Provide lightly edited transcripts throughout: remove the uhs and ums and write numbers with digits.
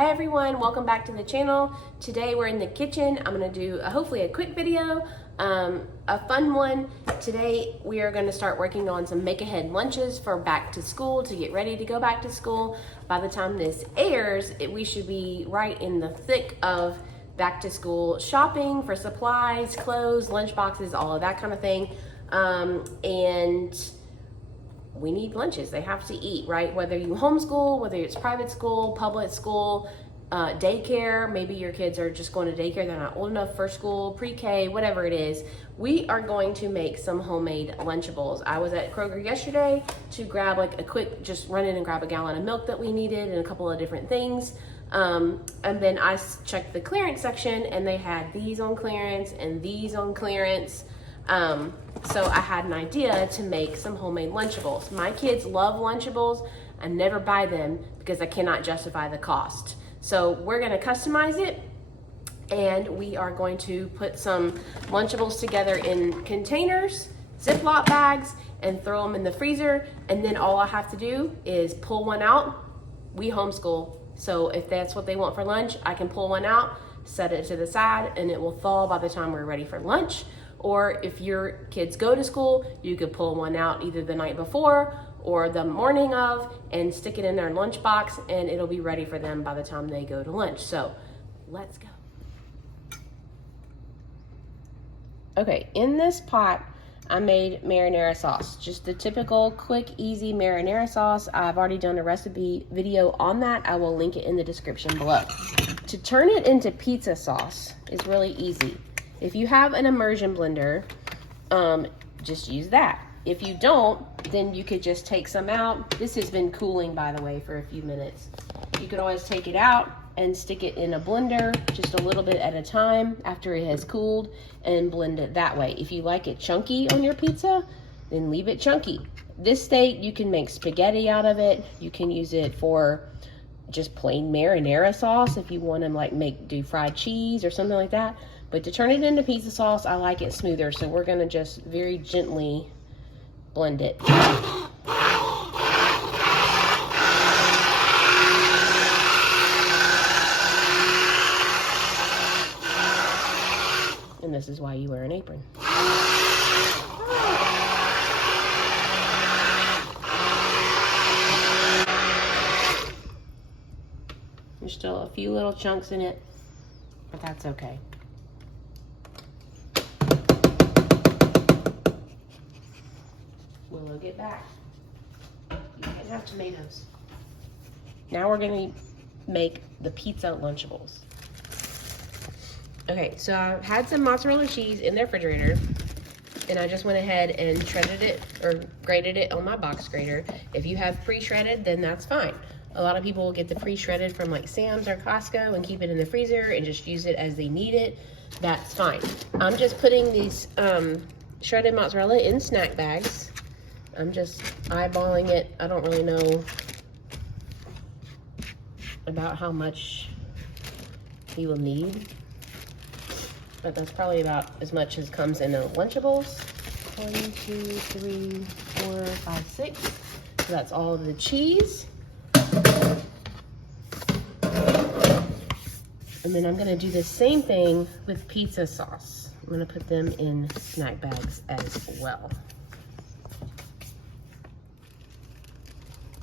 Hi everyone, welcome back to the channel. Today we're in the kitchen. I'm gonna do hopefully a quick video, a fun one. Today we are gonna start working on some make-ahead lunches for back to school, to get ready to go back to school. By the time this airs, we should be right in the thick of back to school shopping for supplies, clothes, lunch boxes, all of that kind of thing. And we need lunches. They have to eat, right? Whether you homeschool, whether it's private school, public school, daycare, maybe your kids are just going to daycare, they're not old enough for school, pre-K, whatever it is, we are going to make some homemade Lunchables. I was at Kroger yesterday to grab like a quick, just run in and grab a gallon of milk that we needed and a couple of different things. And then I checked the clearance section and they had these on clearance and these on clearance. So I had an idea to make some homemade Lunchables. My kids love Lunchables. I never buy them because I cannot justify the cost. So we're gonna customize it and we are going to put some Lunchables together in containers, Ziploc bags, and throw them in the freezer. And then all I have to do is pull one out. We homeschool, so if that's what they want for lunch, I can pull one out, set it to the side, and it will thaw by the time we're ready for lunch. Or if your kids go to school, you could pull one out either the night before or the morning of and stick it in their lunch box and it'll be ready for them by the time they go to lunch. So let's go. Okay, in this pot, I made marinara sauce, just the typical quick, easy marinara sauce. I've already done a recipe video on that. I will link it in the description below. To turn it into pizza sauce is really easy. If you have an immersion blender, just use that. If you don't, then you could just take some out. This has been cooling, by the way, for a few minutes. You could always take it out and stick it in a blender just a little bit at a time after it has cooled and blend it that way. If you like it chunky on your pizza, then leave it chunky. This state, you can make spaghetti out of it. You can use it for just plain marinara sauce if you want to like do fried cheese or something like that. But to turn it into pizza sauce, I like it smoother, so we're gonna just very gently blend it. And this is why you wear an apron. There's still a few little chunks in it, but that's okay. Willow, get back. You guys have tomatoes. Now we're gonna make the pizza Lunchables. Okay, so I've had some mozzarella cheese in the refrigerator and I just went ahead and shredded it or grated it on my box grater. If you have pre-shredded, then that's fine. A lot of people will get the pre-shredded from like Sam's or Costco and keep it in the freezer and just use it as they need it. That's fine. I'm just putting these shredded mozzarella in snack bags. I'm just eyeballing it. I don't really know about how much you will need, but that's probably about as much as comes in the Lunchables. 1, 2, 3, 4, 5, 6. So that's all of the cheese. And then I'm gonna do the same thing with pizza sauce. I'm gonna put them in snack bags as well.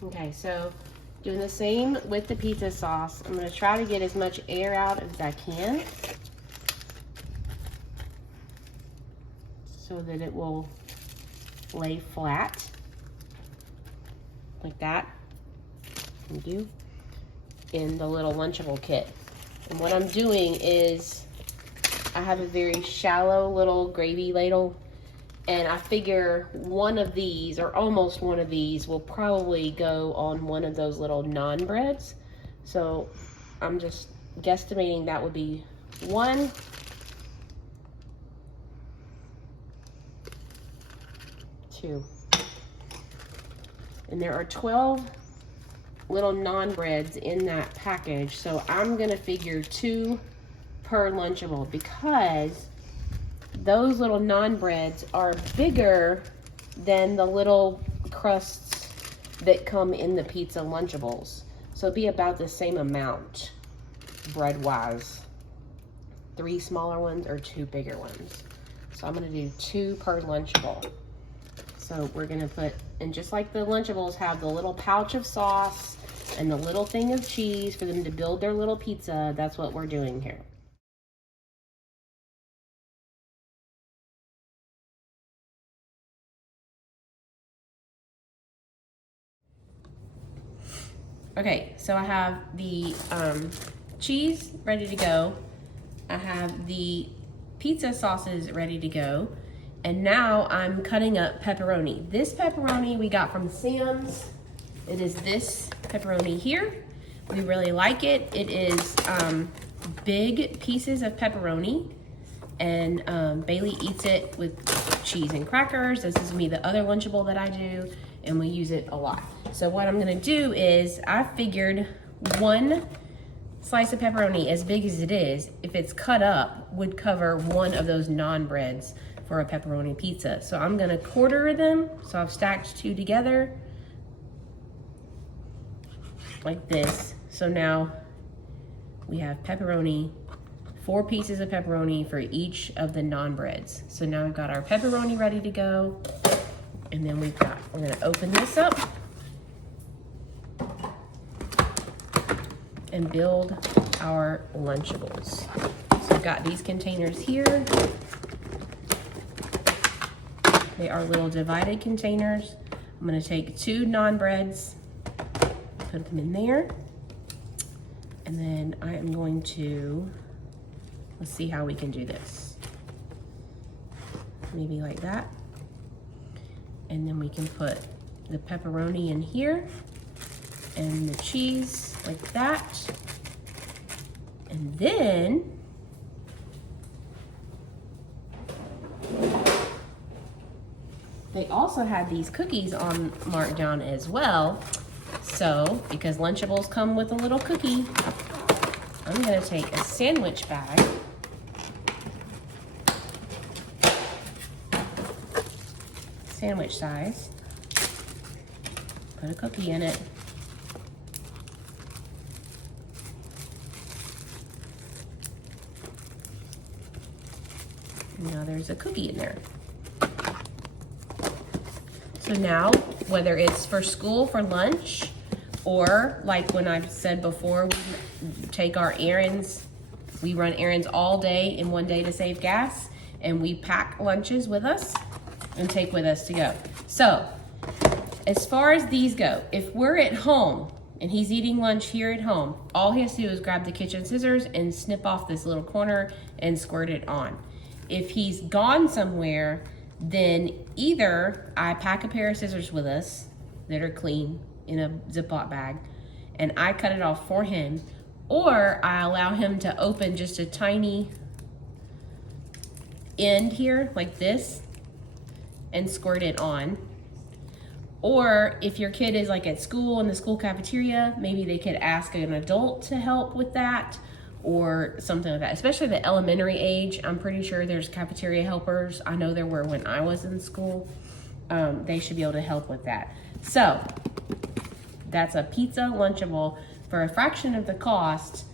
Okay, so doing the same with the pizza sauce. I'm gonna try to get as much air out as I can so that it will lay flat like that. Thank you. In the little Lunchable kit. And what I'm doing is I have a very shallow little gravy ladle. And I figure one of these, or almost one of these, will probably go on one of those little naan breads. So I'm just guesstimating that would be 1, 2. And there are 12 little naan breads in that package. So I'm gonna figure 2 per Lunchable because those little naan breads are bigger than the little crusts that come in the pizza Lunchables. So it'd be about the same amount. bread-wise. 3 smaller ones or 2 bigger ones. So I'm gonna do 2 per Lunchable. So we're gonna put, and just like the Lunchables have the little pouch of sauce and the little thing of cheese for them to build their little pizza, that's what we're doing here. Okay, so I have the cheese ready to go. I have the pizza sauces ready to go. And now I'm cutting up pepperoni. This pepperoni we got from Sam's. It is this pepperoni here. We really like it. It is big pieces of pepperoni. And Bailey eats it with cheese and crackers. This is me, the other Lunchable that I do, and we use it a lot. So what I'm gonna do is, I figured 1 slice of pepperoni, as big as it is, if it's cut up, would cover 1 of those naan breads for a pepperoni pizza. So I'm gonna quarter them. So I've stacked 2 together like this. So now we have pepperoni, 4 pieces of pepperoni for each of the naan breads. So now we've got our pepperoni ready to go. And then we're gonna open this up and build our Lunchables. So we've got these containers here. They are little divided containers. I'm gonna take 2 naan breads, put them in there. And then I am going to, let's see how we can do this. Maybe like that. And then we can put the pepperoni in here and the cheese like that. And then they also had these cookies on markdown as well. So, because Lunchables come with a little cookie, I'm gonna take a sandwich bag sandwich size, put a cookie in it, and now there's a cookie in there. So now, whether it's for school for lunch, or like when I've said before, we take our errands, we run errands all day in one day to save gas, and we pack lunches with us and take with us to go. So, as far as these go, if we're at home and he's eating lunch here at home, all he has to do is grab the kitchen scissors and snip off this little corner and squirt it on. If he's gone somewhere, then either I pack a pair of scissors with us that are clean in a Ziploc bag and I cut it off for him, or I allow him to open just a tiny end here like this and squirt it on. Or if your kid is like at school in the school cafeteria, maybe they could ask an adult to help with that or something like that. Especially the elementary age, I'm pretty sure there's cafeteria helpers. I know there were when I was in school. They should be able to help with that. So that's a pizza Lunchable for a fraction of the cost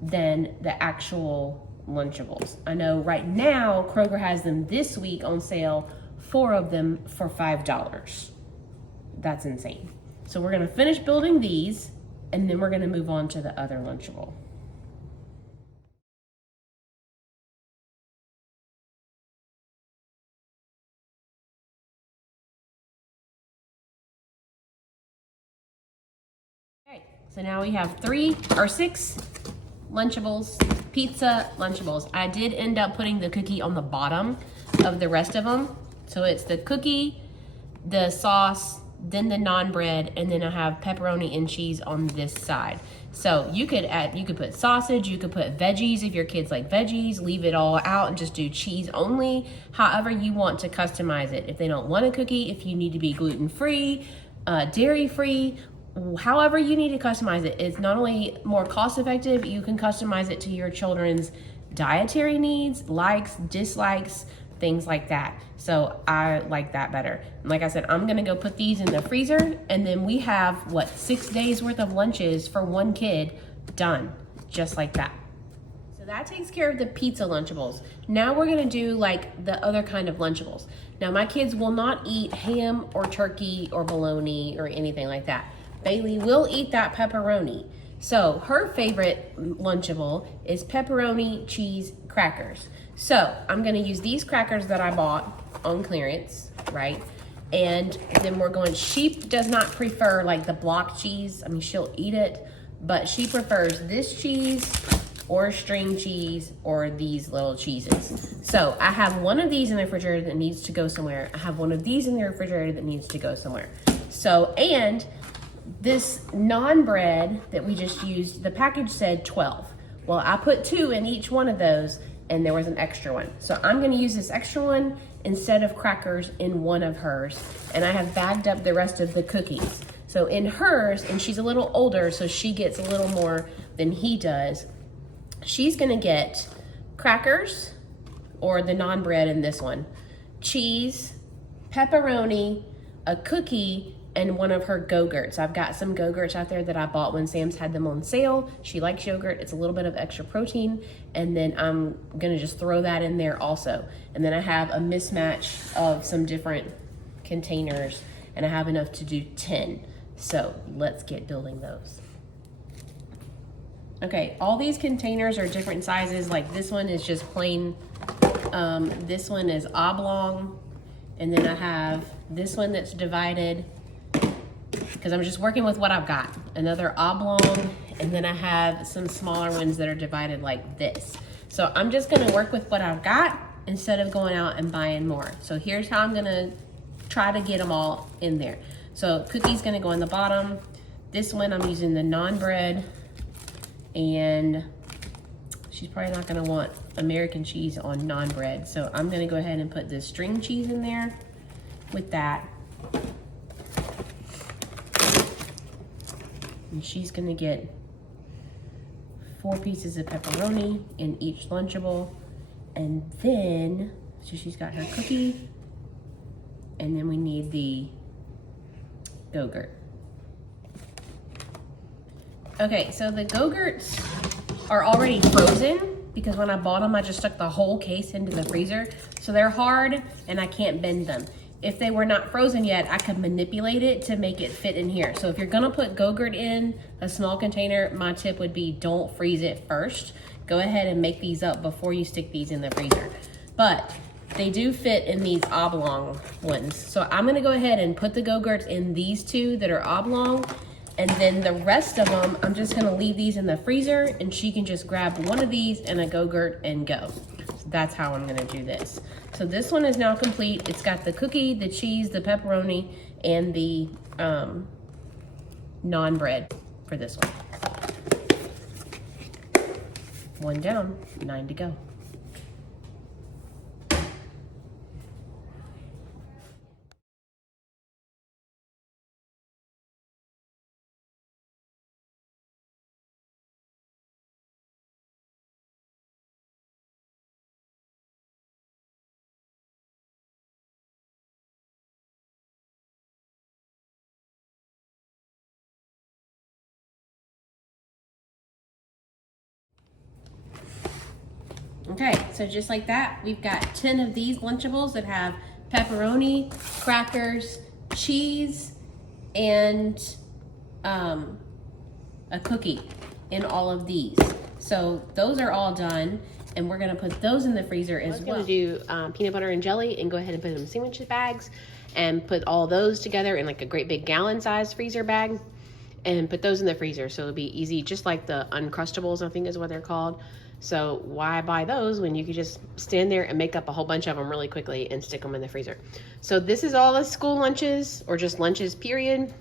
than the actual Lunchables. I know right now Kroger has them this week on sale, 4 of them for $5. That's insane. So we're gonna finish building these and then we're gonna move on to the other Lunchable. Okay, so now we have 6 Lunchables, pizza Lunchables. I did end up putting the cookie on the bottom of the rest of them. So it's the cookie, the sauce, then the naan bread, and then I have pepperoni and cheese on this side. So you could put sausage, you could put veggies if your kids like veggies, leave it all out and just do cheese only, however you want to customize it. If they don't want a cookie, if you need to be gluten-free, dairy-free, however you need to customize it. It's not only more cost effective, you can customize it to your children's dietary needs, likes, dislikes, things like that. So I like that better. Like I said, I'm gonna go put these in the freezer, and then we have, 6 days worth of lunches for one kid done. just like that. So that takes care of the pizza Lunchables. Now we're gonna do like the other kind of Lunchables. Now my kids will not eat ham or turkey or bologna or anything like that. Bailey will eat that pepperoni. So her favorite Lunchable is pepperoni cheese crackers. So I'm gonna use these crackers that I bought on clearance, right? And then we're going, she does not prefer like the block cheese. I mean, she'll eat it, but she prefers this cheese or string cheese or these little cheeses. So I have one of these in the refrigerator that needs to go somewhere. I have one of these in the refrigerator that needs to go somewhere. So, and this naan bread that we just used, the package said 12. Well, I put 2 in each one of those and there was an extra one. So I'm gonna use this extra one instead of crackers in one of hers. And I have bagged up the rest of the cookies. So in hers, and she's a little older, so she gets a little more than he does, she's gonna get crackers, or the naan bread in this one, cheese, pepperoni, a cookie, and one of her Go-Gurts. I've got some Go-Gurts out there that I bought when Sam's had them on sale. She likes yogurt. It's a little bit of extra protein. And then I'm gonna just throw that in there also. And then I have a mismatch of some different containers, and I have enough to do 10. So let's get building those. Okay, all these containers are different sizes. Like this one is just plain, this one is oblong. And then I have this one that's divided, because I'm just working with what I've got. Another oblong, and then I have some smaller ones that are divided like this. So I'm just gonna work with what I've got instead of going out and buying more. So here's how I'm gonna try to get them all in there. So cookie's gonna go in the bottom. This one I'm using the naan bread, and she's probably not gonna want American cheese on naan bread. So I'm gonna go ahead and put this string cheese in there with that. And she's gonna get 4 pieces of pepperoni in each Lunchable. And then, so she's got her cookie, and then we need the Go-Gurt. Okay, so the Go-Gurts are already frozen because when I bought them, I just stuck the whole case into the freezer. So they're hard and I can't bend them. If they were not frozen yet, I could manipulate it to make it fit in here. So if you're gonna put Go-Gurt in a small container, my tip would be don't freeze it first. Go ahead and make these up before you stick these in the freezer. But they do fit in these oblong ones. So I'm gonna go ahead and put the Go-Gurts in these 2 that are oblong, and then the rest of them, I'm just gonna leave these in the freezer, and she can just grab one of these and a Go-Gurt and go. So that's how I'm gonna do this. So this one is now complete. It's got the cookie, the cheese, the pepperoni, and the naan bread for this one. 1 down, 9 to go. Okay, so just like that, we've got 10 of these Lunchables that have pepperoni, crackers, cheese, and a cookie in all of these. So those are all done, and we're gonna put those in the freezer as well. I'm gonna do peanut butter and jelly and go ahead and put them in sandwich bags and put all those together in like a great big gallon-sized freezer bag and put those in the freezer. So it'll be easy, just like the Uncrustables, I think is what they're called. So why buy those when you could just stand there and make up a whole bunch of them really quickly and stick them in the freezer? So this is all the school lunches, or just lunches period,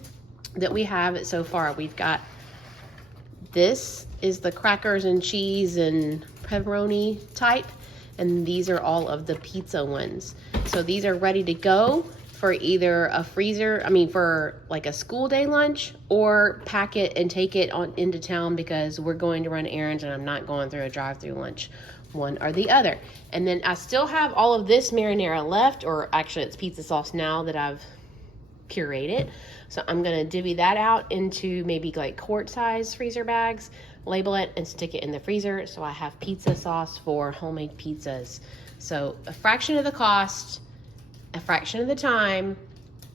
that we have so far. We've got, this is the crackers and cheese and pepperoni type, and these are all of the pizza ones. So these are ready to go for either a freezer, for like a school day lunch, or pack it and take it on into town because we're going to run errands and I'm not going through a drive-through lunch, one or the other. And then I still have all of this marinara left, or actually it's pizza sauce now that I've pureed it. So I'm gonna divvy that out into maybe like quart size freezer bags. label it, and stick it in the freezer. So I have pizza sauce for homemade pizzas. So a fraction of the cost, a fraction of the time.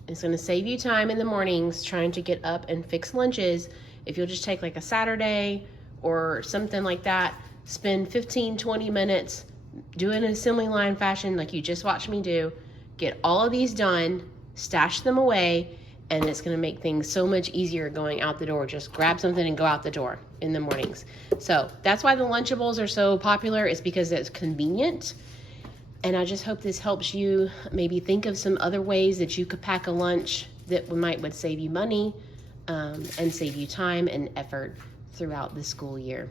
It's gonna save you time in the mornings trying to get up and fix lunches. If you'll just take like a Saturday or something like that, spend 15, 20 minutes, do it in an assembly line fashion like you just watched me do, get all of these done, stash them away, and it's gonna make things so much easier going out the door. Just grab something and go out the door in the mornings. So that's why the Lunchables are so popular, is because it's convenient. And I just hope this helps you maybe think of some other ways that you could pack a lunch that would save you money and save you time and effort throughout the school year.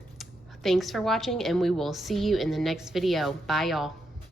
Thanks for watching, and we will see you in the next video. Bye, y'all.